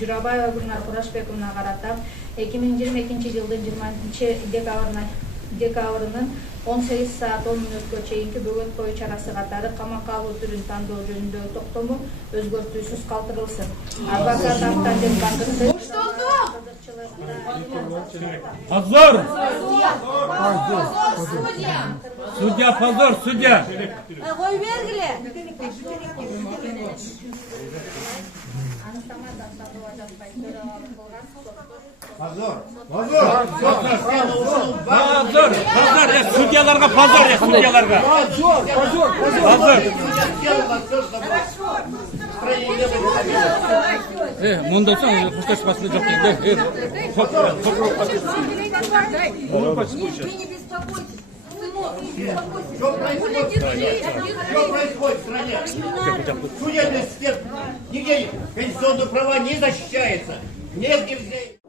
Журабаева Гүлнар Курашбековна карата 2022 жылдын 20 декабрынын 18 саат 10 мүнөткө чейинки бөгөт бою чарасы катары камакка алуу түрүн тандоо жөнүндөгү токтому өзгөртүүсүз калтырылсын. Адвокат Антандин Бандырды Позор! Судья, позор, судья! Кой бергиле. Позор! Позор! Позор! Позор! Судьяларга позор! Судьяларга! Позор! Мында болсаң, кушташпасында жок дейм. Что происходит в стране? Судебный система нигде конституционные права не защищается. Негде взять.